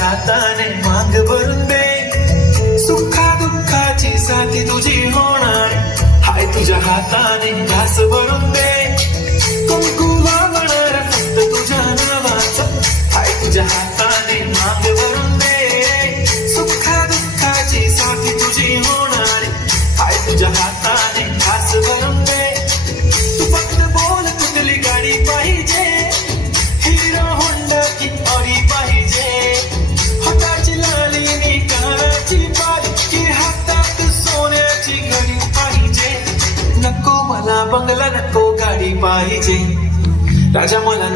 हाताने मांग भरून दे, सुखा दुःखाची साथी तुझी होणार, हाय तुझ्या हाताने घास भरून दे, कुंकू लावणार फक्त तुझ्या नावाचं, हाय तुझ्या हाताने मांग भरून दे, सुखा दुःखाची साथी तुझी होणार, हाय तुझ्या हाताने घास भरून दे. तू फक्त बोल कुठली गाडी पाहिजे, हिरो होंडा की ऑडी पाहिजे, हाताची लाली नी कानाची बाली की हातात सोन्याची घडी पाहिजे. नको मला बंगला नको गाडी पाहिजे, राजा मला